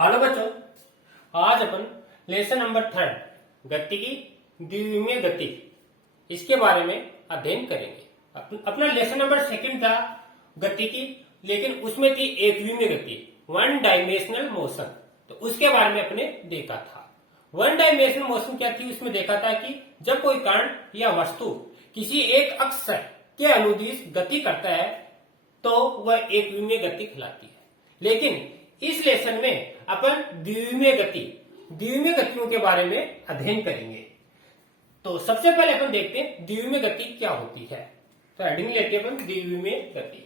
Hello बच्चों, आज अपन lesson number 3 गति की द्विविमीय गति इसके बारे में अध्ययन करेंगे। अपना लेसन नंबर 2 था गति की, लेकिन उसमें थी एक विमीय गति, वन डायमेंशनल मोशन। तो उसके बारे में अपने देखा था। वन डायमेंशनल मोशन क्या थी, उसमें देखा था कि जब कोई कण या वस्तु किसी एक अक्ष के अनुदिश गति करता है तो वह एक विमीय गति कहलाती है। लेकिन इस लेसन में अपन द्विविमीय गतियों के बारे में अध्ययन करेंगे। तो सबसे पहले अपन देखते हैं द्विविमीय गति क्या होती है। तो हेडिंग लेते हैं अपन द्विविमीय गति।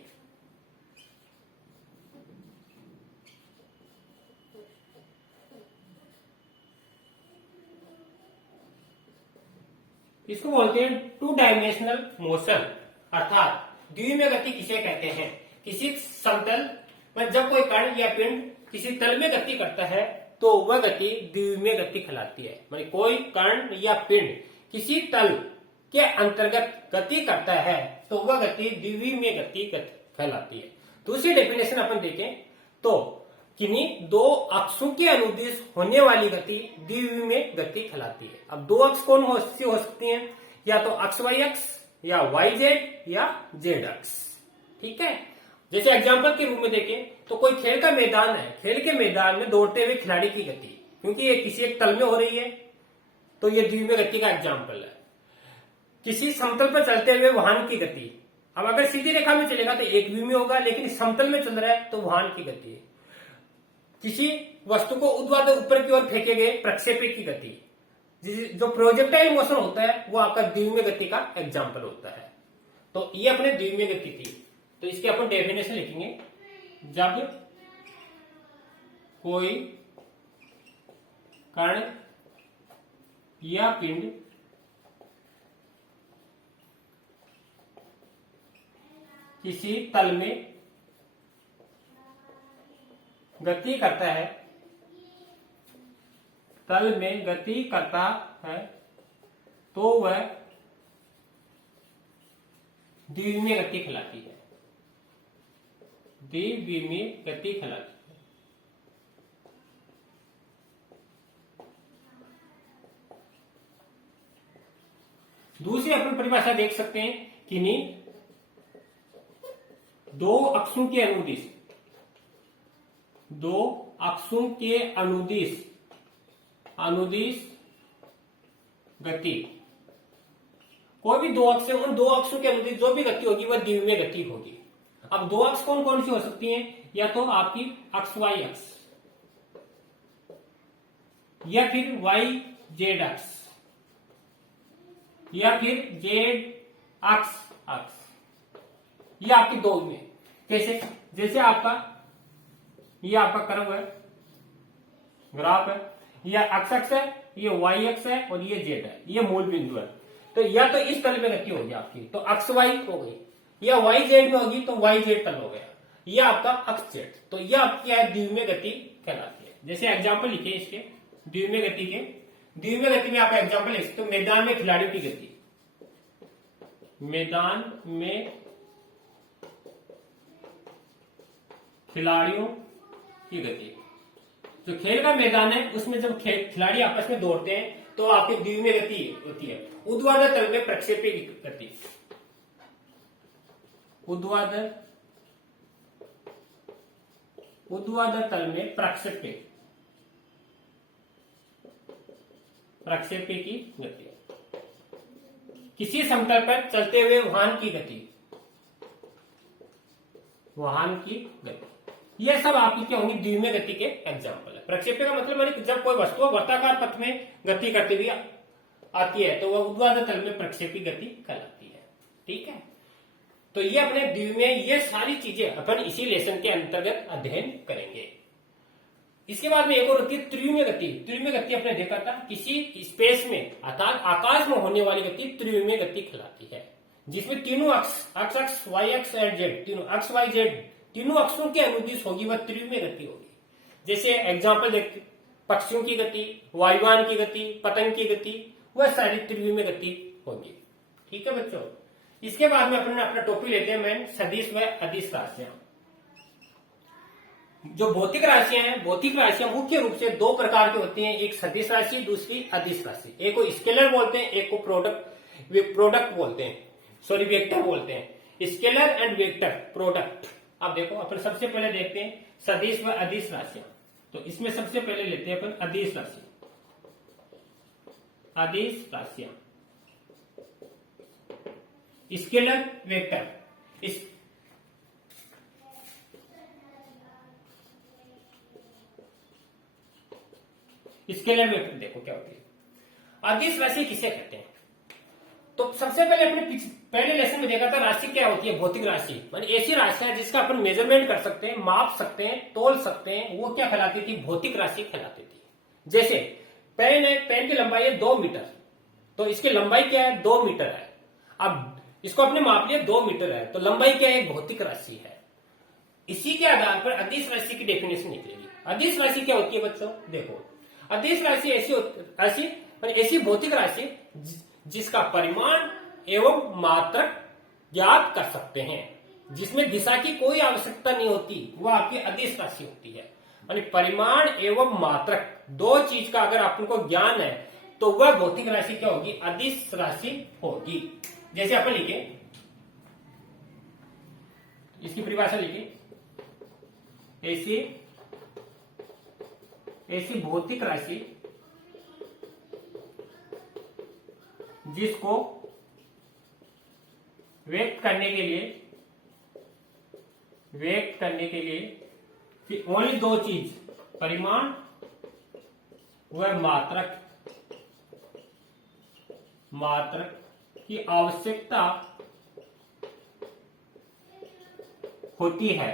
इसको बोलते हैं टू डायमेंशनल मोशन, अर्थात द्विविमीय गति किसे कहते हैं। किसी समतल में जब कोई कण या पिंड किसी तल में गति करता है तो वह गति द्विविमीय गति कहलाती है। माने कोई कण या पिंड किसी तल के अंतर्गत गति करता है तो वह गति द्विविमीय गति कहलाती है। दूसरी डेफिनेशन अपन देखें तो किन्हीं दो अक्षों के अनुदिश होने वाली गति द्विविमीय गति कहलाती है। अब दो अक्ष कौन हो सकती हैं, या तो अक्ष वाई अक्ष, या वाई जेड, या जेड अक्ष। ठीक है, जैसे एग्जांपल के रूप में देखें तो कोई खेल का मैदान है, खेल के मैदान में दौड़ते हुए खिलाड़ी की गति, क्योंकि ये किसी एक तल में हो रही है तो ये द्विविमीय गति का एग्जांपल है। किसी समतल पर चलते हुए वाहन की गति, अब अगर सीधी रेखा में चलेगा तो एक विमीय होगा, लेकिन समतल में चल रहा है तो वाहन की गति है। किसी वस्तु को ऊर्ध्वाधर ऊपर की ओर फेंके गए प्रक्षेपी की गति, जो प्रोजेक्टाइल मोशन होता है वो आपका द्विविमीय गति का एग्जाम्पल होता है। तो ये अपने द्विविमीय गति थी। तो इसके अपन डेफिनेशन लिखेंगे, जब कोई कण या पिंड किसी तल में गति करता है, तल में गति करता है तो वह द्विविमीय गति कहलाती है। द्विविमीय गति कहलाती है। दूसरी अपन परिभाषा देख सकते हैं, किन्हीं दो अक्षों के अनुदिश, दो अक्षों के अनुदिश गति, कोई भी दो अक्ष, उन दो अक्षों के अनुदिश जो भी गति होगी वह द्विविमीय गति होगी। अब दो अक्ष कौन कौन सी हो सकती हैं, या तो आपकी अक्ष वाई अक्ष, या फिर वाई जेड अक्ष, या फिर जेड अक्ष ये आपकी दो में। कैसे, जैसे ये आपका कर्व है, ग्राफ है, यह अक्ष है, ये वाई अक्ष है और ये जेड है, ये मूल बिंदु है। तो या तो इस तल में गति होगी आपकी तो अक्ष वाई हो गई, या वाई जेड में होगी तो वाई जेड तल हो गया, यह आपका अक्ष जेड। तो यह आपकी द्विविमीय गति कहलाती है। जैसे एग्जाम्पल लिखे इसके द्विविमीय गति के, द्विविमीय गति में आप एग्जाम्पल लिख सकते हो, मैदान में खिलाड़ियों की गति, मैदान में खिलाड़ियों की गति। जो खेल का मैदान है उसमें जब खिलाड़ी आपस में दौड़ते हैं तो आपकी द्विविमीय गति होती है। ऊर्ध्वाधर तल में प्रक्षेपी गति, ऊर्ध्वाधर तल में प्रक्षेपी की गति। किसी समतल पर चलते हुए वाहन की गति, यह सब आपकी क्या होंगी, द्विविमीय गति के एग्जाम्पल है। प्रक्षेपी का मतलब माने जब कोई वस्तु वर्ताकार पथ में गति करते हुए आती है तो वह ऊर्ध्वाधर तल में प्रक्षेपी गति कहलाती है। ठीक है, तो ये अपने द्विविमीय, ये सारी चीजें अपन इसी लेसन के अंतर्गत अध्ययन करेंगे। इसके बाद में एक और होती है त्रिविमीय गति। त्रिविमीय गति अपने देखा था, किसी स्पेस में अर्थात आकाश में होने वाली गति त्रिविमीय गति कहलाती है, जिसमें तीनों अक्ष वाई अक्ष एंड जेड, तीनों अक्ष वाई जेड तीनों अक्षों के अनुदिश होगी, वह त्रिविमीय गति होगी। जैसे एग्जाम्पल देखते, पक्षियों की गति, वायुयान की गति, पतंग की गति, वह सारी त्रिविमीय गति होगी। ठीक है बच्चों, इसके बाद में अपना टॉपिक लेते हैं मेन सदिश व अदिश राशियां। जो भौतिक राशियां हैं, भौतिक राशियां मुख्य रूप से दो प्रकार की होती हैं, एक सदिश राशि, दूसरी अदिश राशि। एक को स्केलर बोलते हैं, एक को प्रोडक्ट बोलते हैं, सॉरी वेक्टर बोलते हैं। Scalar and vector product. अब देखो अपन सबसे पहले देखते हैं सदिश व अदिश राशियां। तो इसमें सबसे पहले लेते हैं अपन अदिश राशि। अदिश राशियां, स्केलर वेक्टर। स्केलर वेक्टर देखो क्या होती है। अदिश राशि किसे कहते हैं? तो सबसे पहले अपने पहले लेसन में देखा था राशि क्या होती है। भौतिक राशि मानी ऐसी राशि है जिसका अपन मेजरमेंट कर सकते हैं, माप सकते हैं, तोल सकते हैं, वो क्या कहलाती थी? भौतिक राशि कहलाती थी। जैसे पेन है, पेन की लंबाई है 2 मीटर, तो इसकी लंबाई क्या है? 2 मीटर है। अब इसको अपने माप लिया 2 मीटर है, तो लंबाई क्या है? भौतिक राशि है। इसी के आधार पर अदिश राशि की डेफिनेशन निकलेगी। अदिश राशि क्या होती है बच्चों? देखो, अदिश राशि ऐसी भौतिक राशि जिसका परिमाण एवं मात्रक ज्ञात कर सकते हैं, जिसमें दिशा की कोई आवश्यकता नहीं होती, वह आपकी अदिश राशि होती है। यानी परिमाण एवं मात्रक दो चीज का अगर आपको ज्ञान है तो वह भौतिक राशि क्या होगी? अदिश राशि होगी। जैसे अपन लिखे, इसकी परिभाषा लिखिए, ऐसी भौतिक राशि जिसको व्यक्त करने के लिए ओनली दो चीज, परिमाण व मात्रक की आवश्यकता होती है।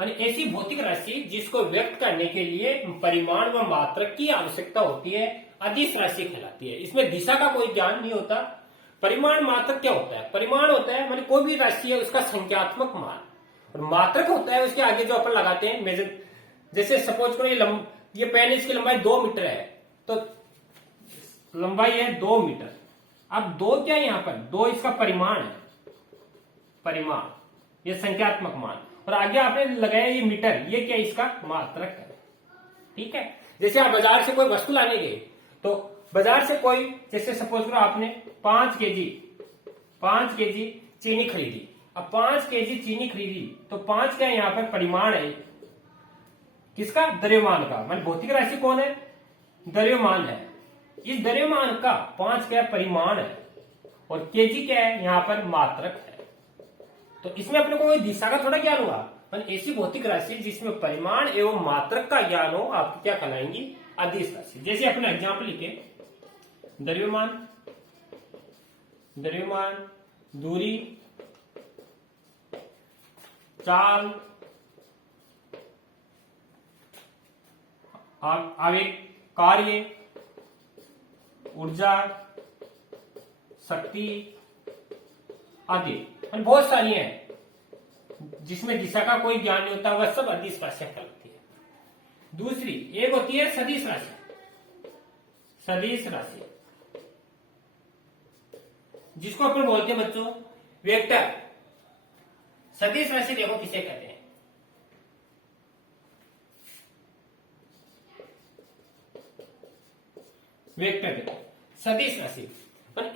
यानी ऐसी भौतिक राशि जिसको व्यक्त करने के लिए परिमाण व मात्रक की आवश्यकता होती है, अदिश राशि कहलाती है। इसमें दिशा का कोई ज्ञान नहीं होता। परिमाण मात्रक क्या होता है? परिमाण होता है मानी कोई भी राशि है उसका संख्यात्मक मान, और मात्रक होता है उसके आगे जो अपन लगाते हैं मेजर। जैसे सपोज करो ये पेन, इसकी लंबाई 2 मीटर है, तो लंबाई है 2 मीटर। अब 2 क्या है यहाँ पर? 2 इसका परिमाण है, परिमाण, ये संख्यात्मक मान, और आगे आपने लगाया ये मीटर, ये क्या? इसका मात्रक है। ठीक है। जैसे आप बाजार से कोई वस्तु लाने गए, तो बाजार से कोई, जैसे सपोज करो आपने 5 केजी चीनी खरीदी। अब 5 केजी चीनी खरीदी, तो 5 क्या यहाँ पर? परिमाण है किसका? द्रव्यमान का। मान भौतिक राशि कौन है? द्रव्यमान है। इस द्रव्यमान का 5 क्या? परिमाण है, और केजी क्या है? यहाँ पर मात्रक है। तो इसमें अपने को दिशा का थोड़ा ज्ञान हुआ। ऐसी भौतिक राशि जिसमें परिमाण एवं मात्रक का ज्ञान हो, आप क्या कहलाएंगी? अदिश राशि। जैसे अपने एग्जाम्पल लिखे, द्रव्यमान, दूरी, चाल, आवेग, कार्य, ऊर्जा, शक्ति आदि, बहुत सारी हैं जिसमें दिशा का कोई ज्ञान नहीं होता, वह सब अदिश राशियां कहलाती है। दूसरी एक होती है सदिश राशि। सदिश राशि जिसको अपन बोलते हैं बच्चों वेक्टर। सदिश राशि देखो किसे कहते हैं? वेक्टर देखो, सदिश राशि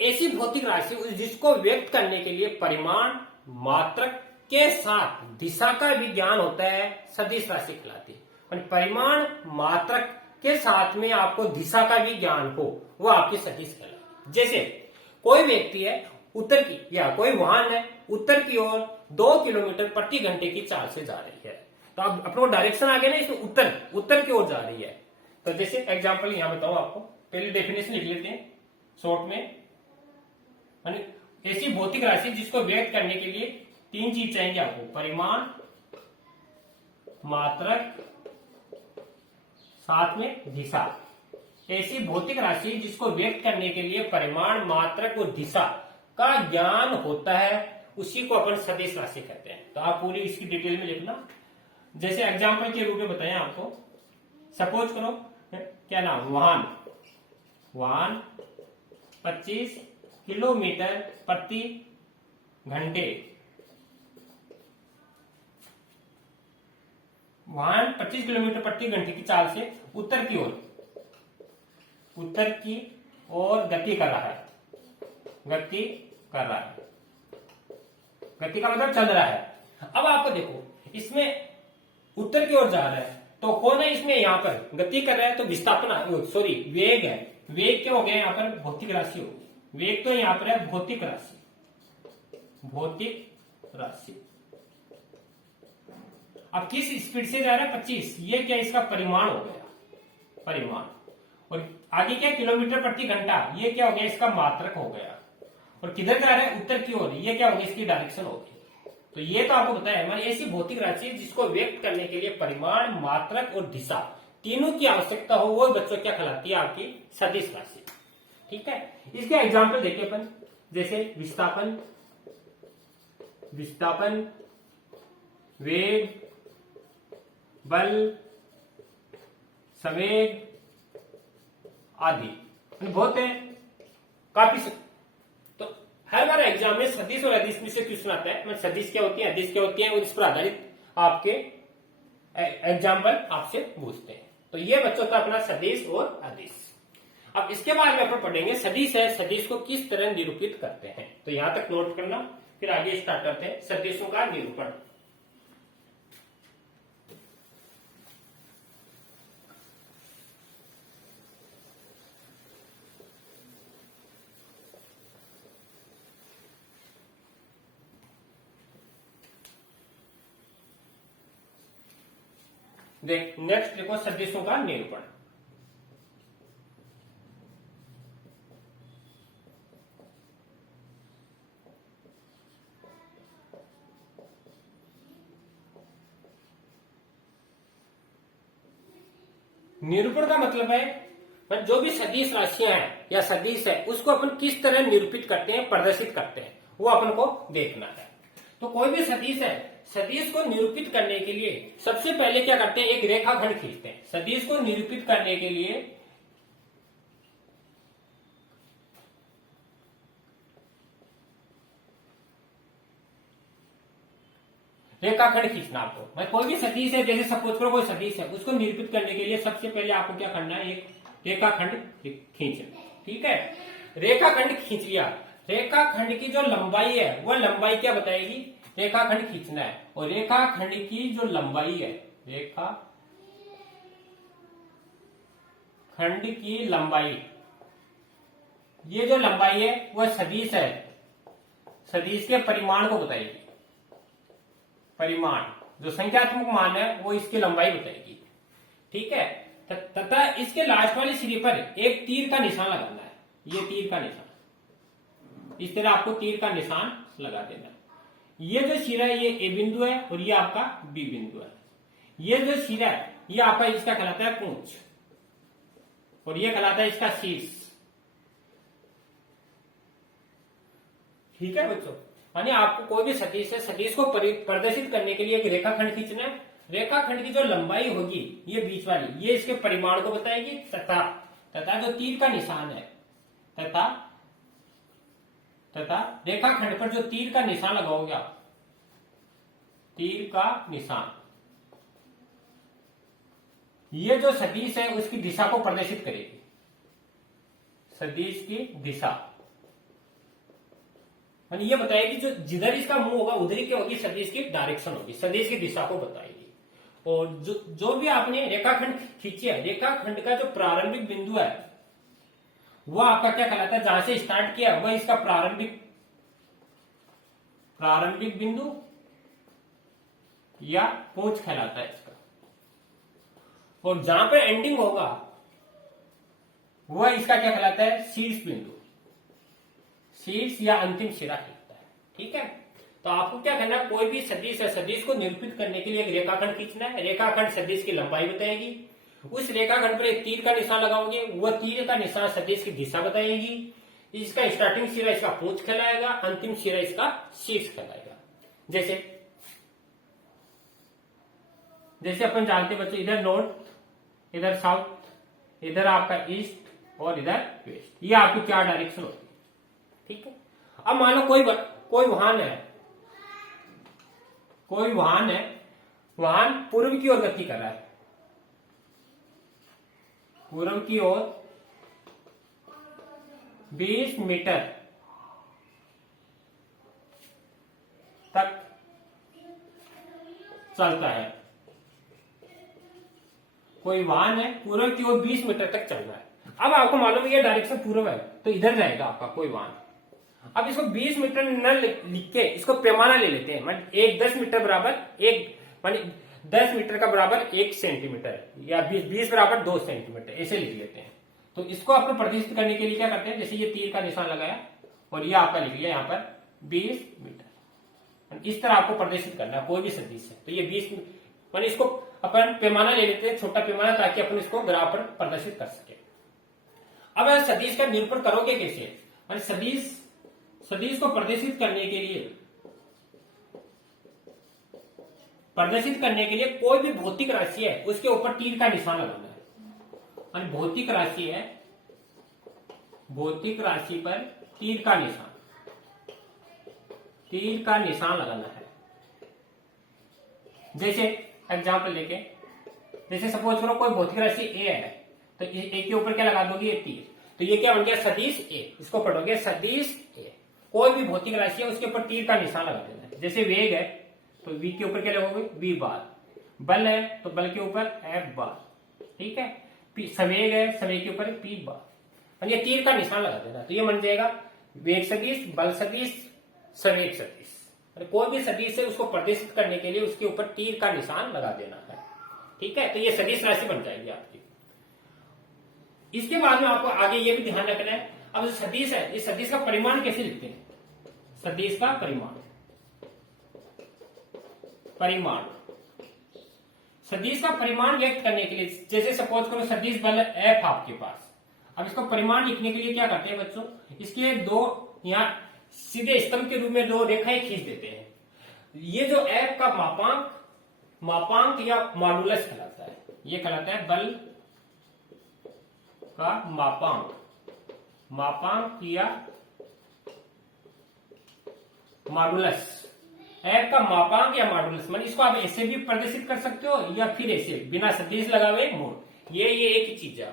ऐसी भौतिक राशि जिसको व्यक्त करने के लिए परिमाण मात्रक के साथ दिशा का भी ज्ञान होता है, सदिश राशि कहलाती है। परिमाण मात्रक के साथ में आपको दिशा का भी ज्ञान हो, वो आपकी सदिश कहलाती है। जैसे कोई व्यक्ति है उत्तर की, या कोई वाहन है उत्तर की ओर 2 किलोमीटर प्रति घंटे की चाल से जा रही है, तो अब अपने डायरेक्शन आ गया ना, इसमें उत्तर की ओर जा रही है। तो जैसे एग्जाम्पल यहां बताऊं आपको, पहले डेफिनेशन लिख लेते हैं शॉर्ट में। ऐसी भौतिक राशि जिसको व्यक्त करने के लिए 3 चीज चाहिए आपको, परिमाण, मात्रक, साथ में दिशा। ऐसी भौतिक राशि जिसको व्यक्त करने के लिए परिमाण, मात्रक और दिशा का ज्ञान होता है, उसी को अपन सदिश राशि कहते हैं। तो आप पूरी इसकी डिटेल में लिखना। जैसे एग्जाम्पल के रूप में बताएं आपको, सपोज करो क्या नाम, वाहन 25 किलोमीटर प्रति घंटे वाहन 25 किलोमीटर प्रति घंटे की चाल से उत्तर की ओर गति कर रहा है। गति कर रहा है, गति का मतलब चल रहा है। अब आपको देखो, इसमें उत्तर की ओर जा रहा है तो कौन है इसमें, यहां पर गति कर रहा है तो विस्थापन, सॉरी वेग है। वेग क्या हो गया यहाँ पर, भौतिक राशि होगी। वेग तो यहाँ पर है भौतिक राशि, भौतिक राशि। अब किस स्पीड से जा रहा है, 25। ये क्या इसका परिमाण हो गया, परिमाण। और आगे क्या, किलोमीटर प्रति घंटा, ये क्या हो गया इसका मात्रक हो गया। और किधर जा रहा है, उत्तर की ओर, ये क्या होगी इसकी डायरेक्शन होगी। तो ये तो आपको पता है, हमारी ऐसी भौतिक राशि जिसको व्यक्त करने के लिए परिमाण, मात्रक और दिशा तीनों की आवश्यकता हो, वो बच्चों क्या कहलाती है, आपकी सदिश राशि। ठीक है, इसके एग्जाम्पल देखिए अपन, जैसे विस्थापन, विस्थापन, वेग, बल, संवेग आदि बहुत है, काफी। तो हर बार एग्जाम में सदिश और अदिश में से क्वेश्चन आता है, मतलब सदिश क्या होती है, अदिश क्या होती है, और इस पर आधारित आपके एग्जाम्पल आपसे पूछते हैं। तो ये बच्चों का अपना सदिश और अदिश। अब इसके बाद में अपन पढ़ेंगे सदिश है, सदिश को किस तरह निरूपित करते हैं। तो यहां तक नोट करना, फिर आगे स्टार्ट करते हैं सदिशों का निरूपण। नेक्स्ट देखो सदिशों का निरूपण। निरूपण का मतलब है जो भी सदिश राशियां हैं या सदिश है उसको अपन किस तरह निरूपित करते हैं, प्रदर्शित करते हैं, वो अपन को देखना है। तो कोई भी सदिश है, सदिश को निरूपित करने के लिए सबसे पहले क्या करते हैं, एक रेखाखंड खींचते हैं। सदिश को निरूपित करने के लिए रेखाखंड खींचना आपको, मैं कोई भी सदिश है, जैसे सपोज करो कोई सदिश है, उसको निरूपित करने के लिए सबसे पहले आपको क्या करना है, एक रेखाखंड खींचना। ठीक है, रेखाखंड खींच लिया। रेखाखंड की जो लंबाई है वह लंबाई क्या बताएगी, रेखाखंड खींचना है। और रेखाखंड की जो लंबाई है, रेखा खंड की लंबाई, ये जो लंबाई है वह सदिश है, सदिश के परिमाण को बताएगी। परिमाण जो संख्यात्मक मान है वो इसकी लंबाई बताएगी। ठीक है, तथा इसके लास्ट वाली सिरे पर एक तीर का निशान लगाना है। ये तीर का निशान, इस तरह आपको तीर का निशान लगा देना। ये जो सिरा है ये ए बिंदु है और ये आपका बी बिंदु है। ये जो सिरा है ये आपका इसका कहलाता है पूंछ और ये कहलाता है इसका शीर्ष। ठीक है बच्चों, यानी आपको कोई भी सदिश है, सदिश को प्रदर्शित करने के लिए एक रेखाखंड खींचना है। रेखाखंड की जो लंबाई होगी ये बीच वाली, ये इसके परिमाण को बताएगी। तथा जो तीर का निशान है, तथा रेखाखंड पर जो तीर का निशान लगाओगे आप, तीर का निशान, ये जो सदिश है उसकी दिशा को प्रदर्शित करेगी। सदिश की दिशा यानी ये बताएगी जो जिधर इसका मुंह होगा उधर ही क्या होगी, सदिश की डायरेक्शन होगी, सदिश की दिशा को बताएगी। और जो भी आपने रेखाखंड खींची है, रेखाखंड का जो प्रारंभिक बिंदु है वो आपका क्या कहलाता है, जहां से स्टार्ट किया वह इसका प्रारंभिक बिंदु या पूंछ कहलाता है इसका। और जहां पर एंडिंग होगा वह इसका क्या कहलाता है, शीर्ष बिंदु, शीर्ष या अंतिम सिरा कहलाता है। ठीक है, तो आपको क्या करना है, कोई भी सदिश है, सदिश को निरूपित करने के लिए एक रेखाखंड खींचना है। रेखाखंड सदिश की लंबाई बताएगी। उस रेखाखंड पर एक तीर का निशान लगाओगे, वह तीर का निशान सदिश की दिशा बताएगी। इसका स्टार्टिंग सिरा इसका पूंछ कहलाएगा, अंतिम सिरा इसका शीर्ष कहलाएगा। जैसे अपन जानते बच्चों, इधर नॉर्थ, इधर साउथ, इधर आपका ईस्ट और इधर वेस्ट, ये आपकी क्या डायरेक्शन होती है। ठीक है, अब मान लो कोई वाहन है, वाहन पूर्व की ओर गति कर रहा है, पूर्व की ओर 20 मीटर तक चलता है। कोई वाहन है पूर्व की ओर 20 मीटर तक चल रहा है। अब आपको मालूम है ये डायरेक्शन पूर्व है तो इधर जाएगा आपका कोई वाहन। अब इसको 20 मीटर न लिख के इसको पैमाना ले लेते हैं, मतलब 10 मीटर बराबर एक, मानी 10 मीटर का बराबर 1 सेंटीमीटर या 20 बराबर 2 सेंटीमीटर ऐसे लिख लेते हैं। तो इसको आपको प्रदर्शित करने के लिए क्या करते हैं, जैसे ये तीर का निशान लगाया और ये आपका लिख लिया यहाँ पर 20 मीटर, इस तरह आपको प्रदर्शित करना है कोई भी सदिश है। तो ये 20 मानी इसको अपन पैमाना ले लेते हैं, छोटा पैमाना, ताकि अपन इसको ग्राफ पर प्रदर्शित कर सके। अब सदिश का निरूपण करोगे कैसे, सदिश को प्रदर्शित करने के लिए कोई भी भौतिक राशि है उसके ऊपर तीर का निशान लगाना है। भौतिक राशि है, भौतिक राशि पर तीर का निशान लगाना है। जैसे एग्जाम्पल लेके, जैसे सपोज करो कोई भौतिक राशि ए है तो ए के ऊपर क्या लगा दोगे, ये तीर। तो ये क्या बन गया, सदिश ए। इसको पढ़ोगे सदिश ए। कोई भी भौतिक राशि है उसके ऊपर तीर का निशान लगा देना है। जैसे वेग है तो वी के ऊपर क्या लगोगे, वी बार। बल है तो बल के ऊपर एफ बार, ठीक है। संवेग है, संवेग के ऊपर पी बार। ये तीर का निशान लगा देना। तो ये बन जाएगा वेग सदिश, बल सदिश, संवेग सदिश। कोई भी सदिश है उसको प्रदर्शित करने के लिए उसके ऊपर तीर का निशान लगा देना है, ठीक है। तो ये सदिश राशि बन जाएगी आपकी। इसके बाद में आपको आगे ये भी ध्यान रखना है, अब जो सदिश है इस सदिश का परिमाण कैसे लिखते हैं, सदिश का परिमाण सदिश का परिमाण व्यक्त करने के लिए, जैसे सपोज करो सदिश बल एफ आपके पास। अब इसको परिमाण लिखने के लिए क्या करते हैं बच्चों, इसके दो यहाँ सीधे स्तंभ के रूप में दो रेखाएं खींच देते हैं। ये जो एफ का मापांक या मॉडुलस कहलाता है, ये कहलाता है बल का मापांक या मॉडुलस। एफ का मापांक या मॉडुलस, मतलब इसको आप ऐसे भी प्रदर्शित कर सकते हो या फिर ऐसे बिना सदिश लगावे मोड। ये एक ही चीज है।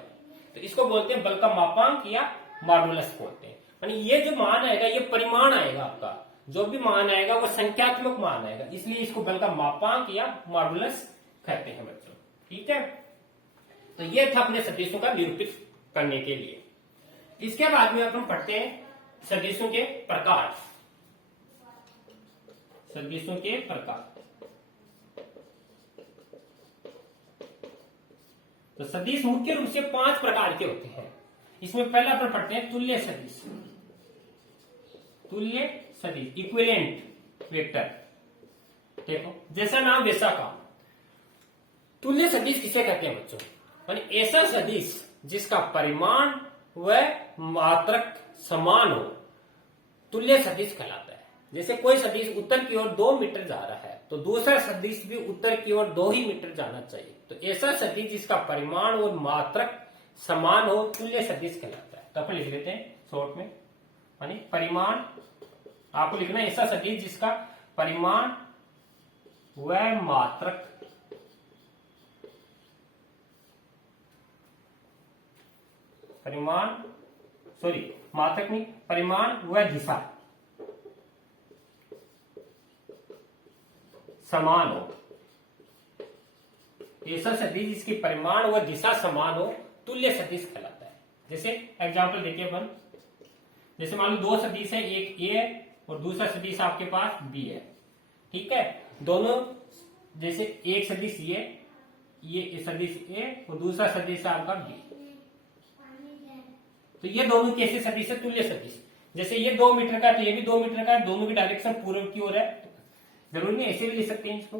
तो इसको बोलते हैं बल का मापांक या मॉडुलस बोलते हैं। यानी ये जो मान आएगा ये परिमाण आएगा आपका, जो भी मान आएगा वो संख्यात्मक मान आएगा, इसलिए इसको बल का मापांक या मॉडुलस कहते हैं बच्चों, ठीक है। तो ये था अपने सदिशों का निरूपित करने के लिए। इसके बाद में अपन पढ़ते हैं सदिशों के प्रकार। सदिशों के प्रकार, तो सदिश मुख्य रूप से 5 प्रकार के होते हैं। इसमें पहला अपन पढ़ते हैं तुल्य सदिश। तुल्य सदिश इक्विवेलेंट वेक्टर। देखो जैसा नाम वैसा काम। तुल्य सदिश किसे कहते हैं बच्चों, यानी ऐसा सदिश जिसका परिमाण व मात्रक समान हो, तुल्य सदिश कहलाता है। जैसे कोई सदिश उत्तर की ओर 2 मीटर जा रहा है तो दूसरा सदिश भी उत्तर की ओर 2 ही मीटर जाना चाहिए। तो ऐसा सदिश जिसका परिमाण और मात्रक समान हो, तुल्य सदिश कहलाता है। तो अपन लिख लेते हैं शॉर्ट में, यानी परिमाण आपको लिखना है ऐसा सदिश जिसका परिमाण व मात्रक मात्रक नहीं, परिमाण व दिशा समान हो। ऐसा सदिश जिसकी परिमाण व दिशा समान हो तुल्य सदिश कहलाता है। जैसे एग्जांपल देखिए अपन, जैसे मान लो 2 सदिश है, एक ए है और दूसरा सदिश आपके पास बी है, ठीक है। दोनों जैसे एक सदिश ये सदिश ए और दूसरा सदिश आपका बी, तो ये दोनों कैसे सदिश है, तुल्य सदिश। जैसे ये 2 मीटर का तो ये भी 2 मीटर का, दोनों की डायरेक्शन पूर्व की ओर है। जरूरी नहीं ऐसे भी लिख सकते हैं इसको,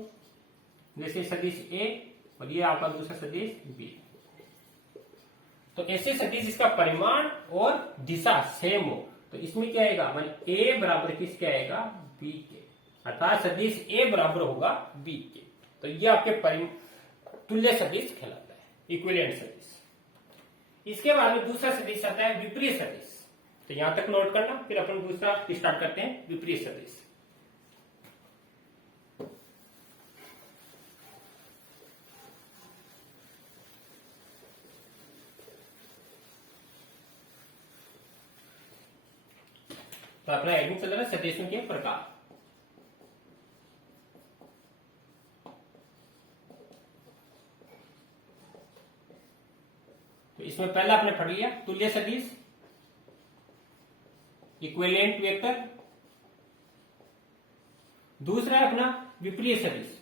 जैसे सदिश ए और ये आपका दूसरा सदिश बी। तो ऐसे सदिश जिसका परिमाण और दिशा सेम हो, तो इसमें क्या आएगा, मतलब ए बराबर किसके आएगा, बी के, अर्थात सदिश ए बराबर होगा बी के। तो ये आपके तुल्य सदिश कहलाता है, इक्विवेलेंट सदिश। इसके बाद में दूसरा सदिश आता है विपरीत सदिश। तो यहां तक नोट करना, फिर अपन दूसरा स्टार्ट करते हैं, विपरीत सदिश। तो अपना हेडिंग चल रहा है सदिशों के प्रकार। तो इसमें पहला आपने पढ़ लिया तुल्य सदिश, इक्विवेलेंट वेक्टर। दूसरा है अपना विपरीय सदिश।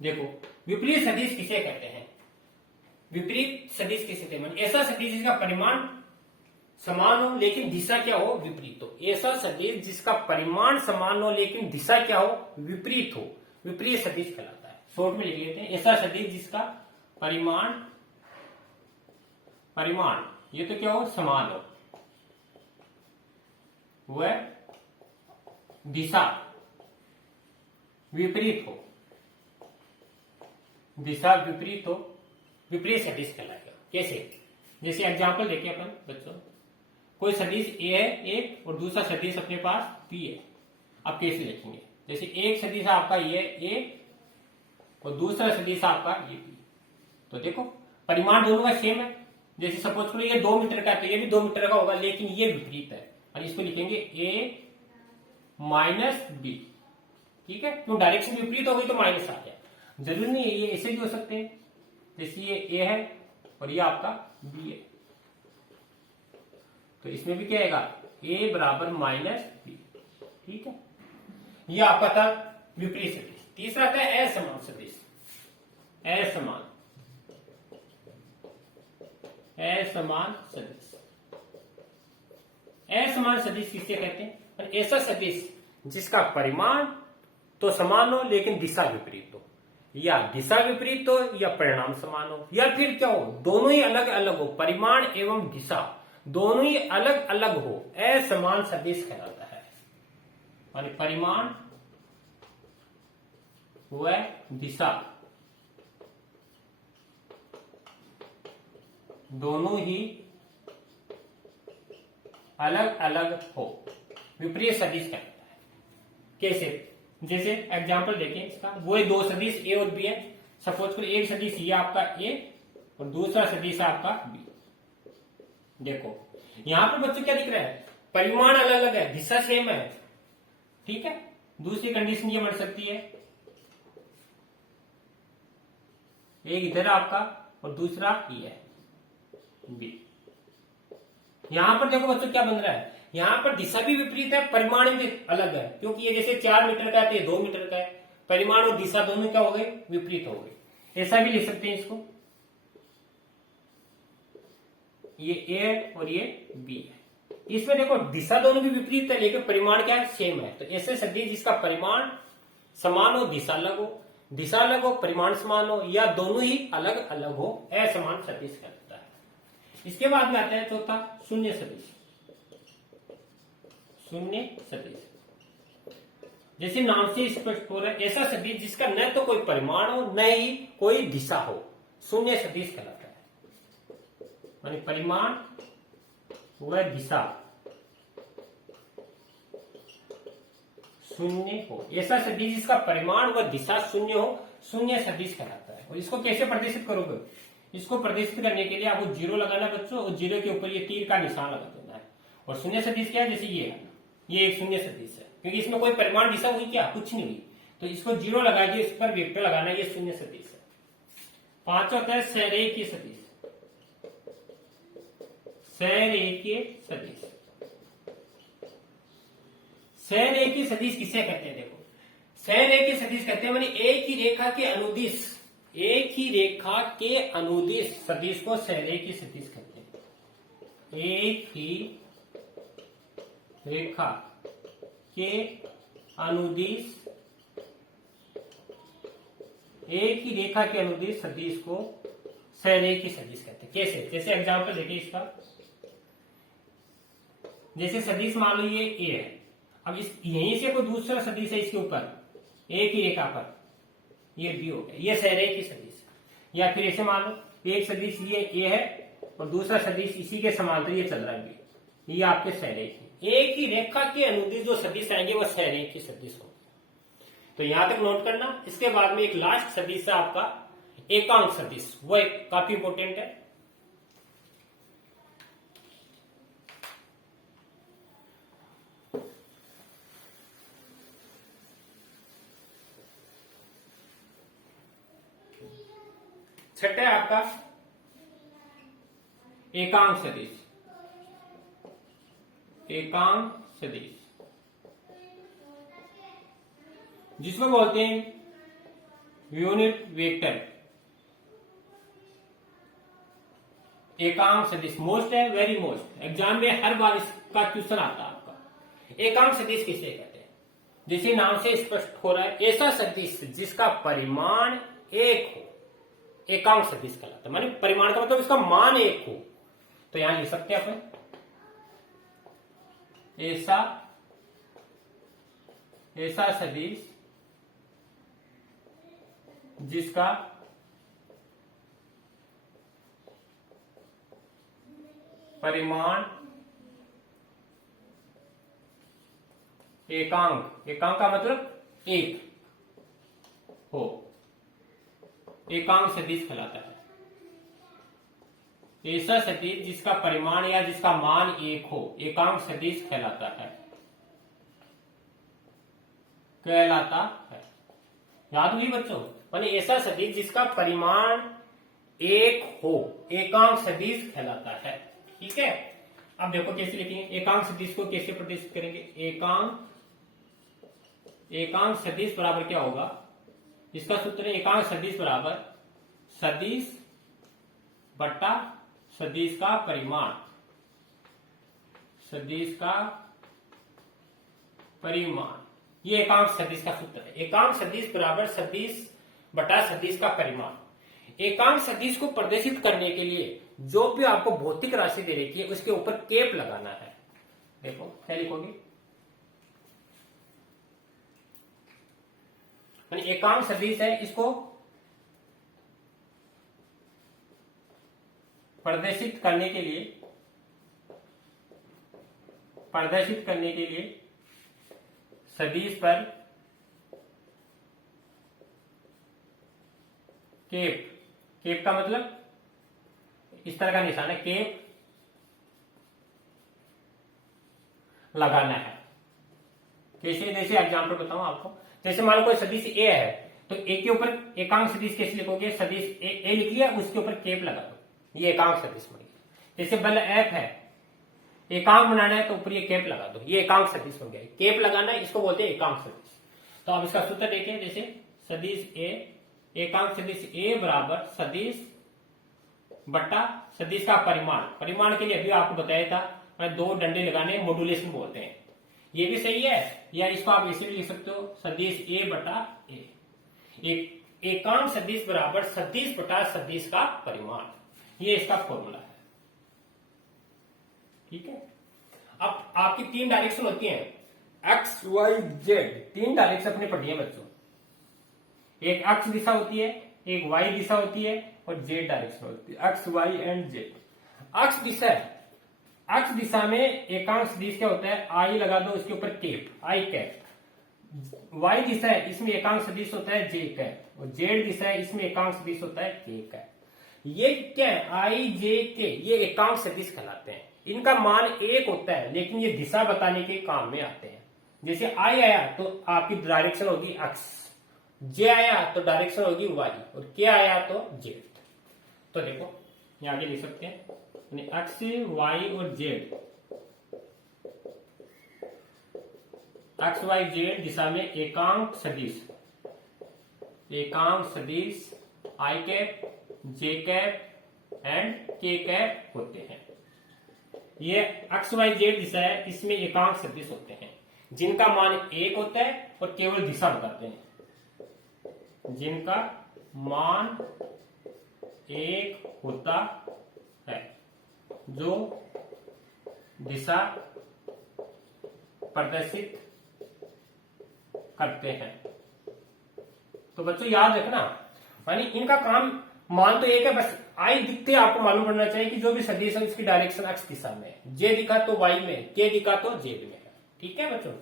देखो विपरीत सदिश किसे कहते हैं? विपरीत सदिश किसे कहते हैं? ऐसा सदिश जिसका परिमाण समान हो लेकिन दिशा क्या हो? विपरीत हो। ऐसा सदिश जिसका परिमाण समान हो लेकिन दिशा क्या हो? विपरीत हो, विपरीत सदिश कहलाता है। शॉर्ट में लिख लेते हैं, ऐसा सदिश जिसका परिमाण ये तो क्या हो? समान हो, वह दिशा विपरीत हो, दिशा विपरीत हो, विपरीत सदिश कहलाएगा। कैसे? जैसे एग्जांपल देखिए अपन बच्चों, कोई सदिश ए है एक और दूसरा सदिश अपने पास बी है। अब कैसे लिखेंगे? जैसे एक सदिश आपका ये ए और दूसरा सदिश आपका ये बी। तो देखो परिमाण दोनों का सेम है। जैसे सपोज करो ये 2 मीटर का है तो ये भी 2 मीटर का होगा, लेकिन ये विपरीत है और इसको लिखेंगे ए माइनस बी। ठीक है, क्यों? डायरेक्शन विपरीत हो गई तो माइनस आ गया। जरूरी नहीं है, ये ऐसे भी हो सकते हैं। जैसे ये ए है और ये आपका बी है, तो इसमें भी क्या आएगा? ए बराबर माइनस बी। ठीक है, ये आपका था विपरीत सदिश। तीसरा था असमान सदिश। असमान सदिश। असमान सदिश किससे कहते हैं? ऐसा सदिश जिसका परिमाण तो समान हो लेकिन दिशा विपरीत हो, या दिशा विपरीत हो या परिणाम समान हो, या फिर क्या हो? दोनों ही अलग अलग हो, परिमाण एवं दिशा दोनों ही अलग अलग हो, असमान सदिश कहलाता है। और परिमाण व दिशा दोनों ही अलग अलग हो, विपरीत सदिश कहलाता है। कैसे? जैसे एग्जांपल देखें इसका, वो दो सदिश ए और बी है। सपोज करो एक सदिश ये आपका ए और दूसरा सदिश आपका बी। देखो यहां पर बच्चों क्या दिख रहा है? परिमाण अलग अलग है, दिशा सेम है। ठीक है, दूसरी कंडीशन ये बन सकती है, एक इधर आपका और दूसरा ये है बी। यहां पर देखो बच्चों क्या बन रहा है? यहां पर दिशा भी विपरीत है, परिमाण भी अलग है, क्योंकि ये जैसे 4 मीटर का है तो ये 2 मीटर का है। परिमाण और दिशा दोनों क्या हो गए? विपरीत हो गए। ऐसा भी लिख सकते हैं इसको, ये ए और ये बी है। इसमें देखो दिशा दोनों भी विपरीत है लेकिन परिमाण क्या है? सेम है। तो ऐसे सदिश जिसका परिमाण समान हो, दिशा अलग हो, दिशा अलग हो, परिमाण समान हो, या दोनों ही अलग अलग हो, असमान सदिश कहलाता है। इसके बाद में आता है चौथा शून्य सदिश। शून्य सदिश जैसे नाम से स्पष्ट हो रहा है, ऐसा सदिश जिसका न तो कोई परिमाण हो न ही कोई दिशा हो, शून्य सदिश कहलाता है। माने परिमाण व दिशा शून्य हो, ऐसा सदिश जिसका परिमाण व दिशा शून्य हो, शून्य सदिश कहलाता है। और इसको कैसे प्रदर्शित करोगे? इसको प्रदर्शित करने के लिए आपको जीरो लगाना बच्चों, और जीरो के ऊपर ये तीर का निशान लगा देना है। और शून्य सदिश क्या है? जैसे ये एक शून्य सदिश है, क्योंकि इसमें कोई परिमाण दिशा हुई क्या? कुछ नहीं हुई, तो इसको जीरो लगा दिए, इस पर वेक्टर लगाना, ये शून्य सदिश है। पांचवा होता है सरेखीय सदिश। सरेखीय सदिश। सरेखीय सदिश किसे कहते हैं? देखो सरेखीय सदिश कहते हैं माने एक ही रेखा के अनुदिश, एक ही रेखा के अनुदिश सदिश को सरेखीय सदिश कहते हैं। एक ही रेखा के अनुदिश, एक ही रेखा के अनुदिश सदिश को सरेखीय सदिश कहते हैं। कैसे? जैसे एग्जांपल देखिए इसका, जैसे सदिश मान लो ये ए है, अब इस यहीं से कोई दूसरा सदिश है इसके ऊपर एक ही रेखा पर, ये बी हो गया, ये सरेखीय सदिश। या फिर ऐसे मान लो एक सदिश ये ए है और दूसरा सदिश इसी के समांतर ये चल रहा है बी, ये आपके सरेखीय। एक ही रेखा के अनुदिश जो सदिश आएंगे वो सरेखीय सदिश होंगे। तो यहां तक नोट करना। इसके बाद में एक लास्ट सदिश है आपका एकांक सदिश, वो काफी इंपॉर्टेंट है। छठा है आपका एकांक सदिश। एकांक सदिश जिसको बोलते हैं यूनिट वेक्टर। एकांक सदिश मोस्ट है, वेरी मोस्ट, एग्जाम में हर बार इसका क्वेश्चन आता है आपका। एकांक सदिश किसे कहते हैं? जैसे नाम से स्पष्ट हो रहा है, ऐसा सदिश जिसका परिमाण एक हो, एकांक सदिश कहलाता है। माने परिमाण का मतलब इसका मान एक हो। तो यहां लिख सकते हैं अपन, ऐसा सदिश जिसका परिमाण एकांक, एकांक का मतलब एक हो, एकांक सदिश कहलाता है। ऐसा सदिश जिसका परिमाण या जिसका मान एक हो, एकांक सदिश कहलाता है। याद हुई बच्चों? माने ऐसा सदिश जिसका परिमाण एक हो, एकांक सदिश कहलाता है। ठीक है, अब देखो कैसे लिखेंगे एकांक सदिश को, कैसे प्रदर्शित करेंगे? एकांक सदिश बराबर क्या होगा? इसका सूत्र है एकांक सदिश बराबर सदिश बट्टा सदिश का परिमाण। सदिश का परिमाण, ये एकांक सदिश का सूत्र है। एकांक सदिश बराबर सदिश बटा सदिश का परिमाण। एकांक सदिश को प्रदर्शित करने के लिए जो भी आपको भौतिक राशि दे रखी है उसके ऊपर कैप लगाना है। देखो क्या लिखोगे? एकांक सदिश है, इसको प्रदर्शित करने के लिए सदिश पर केप का मतलब इस तरह का निशान है, केप लगाना है। कैसे? जैसे एग्जाम्पल बताऊं आपको, जैसे मान लो कोई सदिश ए है, तो ए के ऊपर एकांक सदिश कैसे लिखोगे? सदिश ए लिख लिया, उसके ऊपर केप लगा दो, ये एकांक सदिश बन गया। जैसे बल एफ है, एकांक बनाना है तो ऊपर ये केप लगा दो, ये एकांक सदिश बन गया। केप लगाना है, इसको बोलते हैं एकांक सदिश। तो अब इसका सूत्र देखें, जैसे सदिश ए, एकांक सदिश ए बराबर सदिश बट्टा सदिश का परिमाण। परिमाण के लिए अभी आपको बताया था, मैं दो डंडे लगाने, मॉड्यूलेशन बोलते हैं। ये भी सही है, या इसको आप ऐसे भी लिख सकते हो, सदिश ए बटा ए। एकांक सदिश बराबर सदिश बटा सदिश का परिमाण, ये इसका फॉर्मूला है। ठीक है, अब आपकी तीन डायरेक्शन होती हैं, एक्स वाई जेड। तीन डायरेक्शन अपने पढ़ी है बच्चों। एक एक्स दिशा होती है, एक वाई दिशा होती है, और जेड डायरेक्शन होती है, X Y and Z. X दिशा में एकांक सदिश क्या होता है? आई लगा दो, उसके ऊपर केप, आई कैप। वाई दिशा है, इसमें एकांक सदिश होता है जे कैप, और जेड दिशा है, इसमें एकांक सदिश होता है के कैप। ये क्या है? आई जे के, ये एकांक सदिश कहलाते हैं। इनका मान एक होता है, लेकिन ये दिशा बताने के काम में आते हैं। जैसे आई आया तो आपकी डायरेक्शन होगी एक्स, जे आया तो डायरेक्शन होगी वाई, और के आया तो जेड। तो देखो यहां आगे लिख सकते हैं, एक्स वाई और जेड, एक्स वाई जेड दिशा में एकांक सदिश आई कैप, जे कैप एंड के कैप होते हैं। ये एक्स वाई जेड दिशा है, इसमें एकांक सदिश होते हैं जिनका मान एक होता है और केवल दिशा बताते हैं। जिनका मान एक होता है, जो दिशा प्रदर्शित करते हैं। तो बच्चों याद रखना, यानी इनका काम मान तो एक है, बस आई दिखते आपको मालूम पड़ना चाहिए कि जो भी सदिश है उसकी डायरेक्शन एक्स दिशा में है, जे दिखा तो वाई में, के दिखा तो जेड में है। ठीक है बच्चों,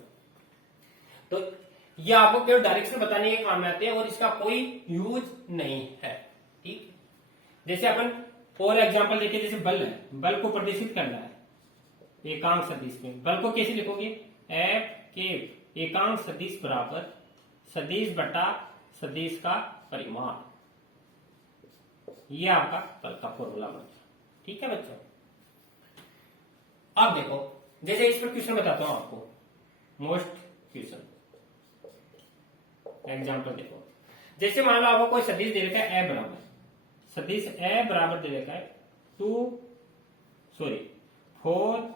तो ये आपको केवल डायरेक्शन बताने के काम में आते हैं और इसका कोई यूज नहीं है। ठीक। जैसे अपन और एग्जांपल देखिए, जैसे बल है, बल को प्रदर्शित करना है एकांक सदिश में। बल को कैसे लिखोगे? एफ के एकांक सदिश बराबर सदिश बटा सदिश का परिमाण, ये आपका बल का फॉर्मूला बन गया। ठीक है बच्चों। अब देखो, जैसे इस पर क्वेश्चन बताता हूं आपको, मोस्ट क्वेश्चन एग्जांपल देखो। जैसे मान लो आपको कोई सदिश दे रखा है ए बराबर, सदिश ए बराबर दे रखा है 4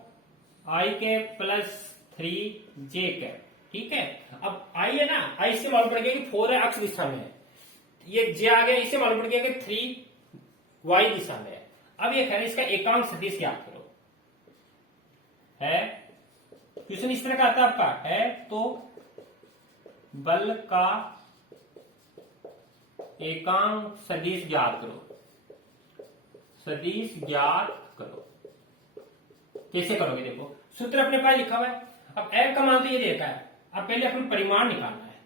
आई के प्लस 3 जे के। ठीक है। अब आई है ना, आई से मालूम पड़ गया कि 4 है, अक्ष दिशा में है। ये जे आ गया, इससे मालूम पड़ गया कि 3 वाई दिशा में है। अब ये कह रहे इसका एकांक सदिश याद करो। है क्वेश्चन इस तरह का आता है आपका, है तो बल का एकांक सदिश ज्ञात करो, सदिश ज्ञात करो। कैसे करोगे? देखो सूत्र अपने पास लिखा हुआ है। अब एफ का मान तो ये देखा है, अब पहले अपन परिमाण निकालना है।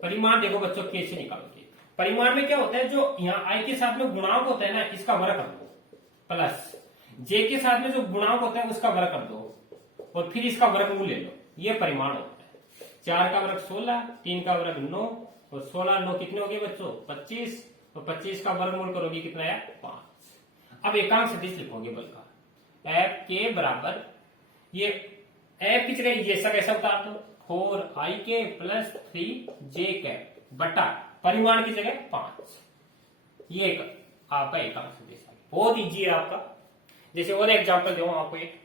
परिमाण देखो बच्चों कैसे निकालोगे? परिमाण में क्या होता है, जो यहाँ आई के साथ में गुणांक होता है ना, इसका वर्ग कर दो, प्लस जे के साथ में जो गुणांक होता है उसका वर्ग कर दो, और फिर इसका वर्गमूल ले लो। ये परिमाण होता है। 4 का वर्ग 16, 3 का वर्ग 9, और 16 9 कितने हो गए बच्चों? 25, और 25 का वर्गमूल करोगे कितना है? 5। अब एकांक सदिश लिखोगे बल का, एफ के बराबर, ये एफ की जगह जैसा कैसा उतार दो, 4 आई के प्लस 3 जे के बटा परिमाण की जगह 5। ये आपका एकांक सदिश है। बहुत इजी है आपका। जैसे और एग्जांपल दो आपको एक,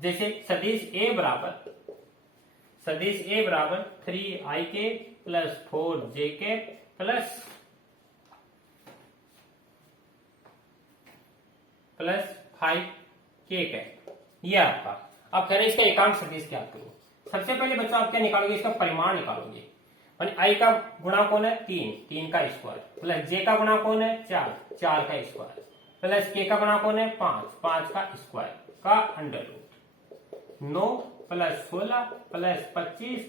जैसे सदिश ए बराबर 3 आई के प्लस 4 जे के प्लस 5 के है, ये आपका। अब कह रहे हैं इसका एकांक सदिश क्या करो। सबसे पहले बच्चों आप क्या निकालोगे? इसका परिमाण निकालोगे। आई का गुणा कौन है? 3 का स्क्वायर, प्लस जे का गुणा कौन है? 4 का स्क्वायर, प्लस के का गुणा कौन है? 5 का स्क्वायर का अंडर रूट, 9 प्लस 16 प्लस 25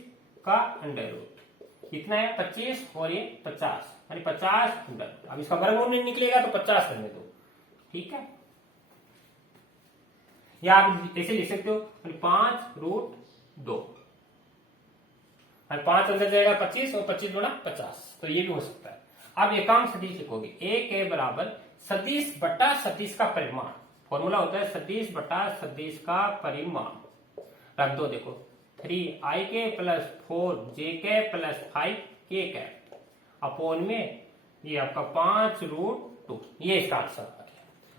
का अंडर रूट। कितना है? 25 और ये 50, यानी 50 अंडर रूट। अब इसका वर्गमूल नहीं निकलेगा तो 50 करने दो। ठीक है। या आप ऐसे लिख सकते हो 5√2, 5 अंदर जाएगा 25 और 25 गुणा 50, तो ये भी हो सकता है। अब एकांक सदिश लिखोगे, ए के बराबर सदिश बटा सदिश का परिमाण। फॉर्मूला होता है सदिश बटा सदिश का परिमाण। रख दो, देखो 3 आई के प्लस 4 जे के प्लस 5 के अपोन में ये आपका 5√2, ये इसका आंसर आ गया।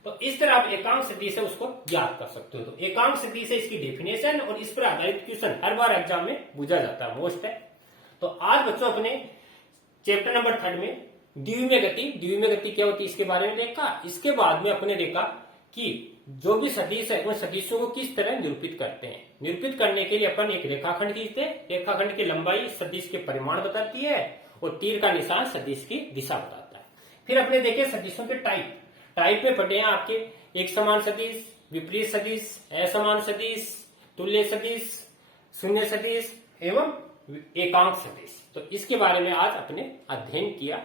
तो इस तरह आप एकांक सदिश है उसको याद कर सकते हो। तो एकांक सदिश है इसकी डेफिनेशन, और इस पर आधारित क्वेश्चन हर बार एग्जाम में पूछा जाता है, मोस्ट है। तो आज बच्चों अपने चैप्टर नंबर 3 में द्विमीय गति क्या होती है इसके बारे में देखा। इसके बाद में अपने देखा कि जो भी सदिश है उन सदिशों को किस तरह निरूपित करते हैं। निरूपित करने के लिए अपन एक रेखाखंड खींचते हैं, रेखाखंड की लंबाई सदिश के परिमाण बताती है, और तीर का निशान सदिश की दिशा बताता है। फिर अपने देखे सदिशों के टाइप में पढ़े हैं आपके एक समान सदिश, विपरीत सदिश, असमान सदिश, तुल्य सदिश, शून्य सदिश एवं एकांक सदिश। तो इसके बारे में आज अपने अध्ययन किया।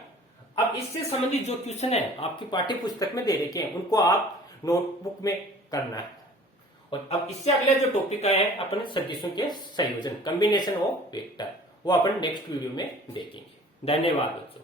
अब इससे संबंधित जो क्वेश्चन है आपकी पाठ्य पुस्तक में दे रखे हैं, उनको आप नोटबुक में करना है। और अब इससे अगले जो टॉपिक आए हैं अपने सदिशों के संयोजन, कॉम्बिनेशन ऑफ वेक्टर, वो अपन नेक्स्ट वीडियो में देखेंगे। धन्यवाद बच्चों।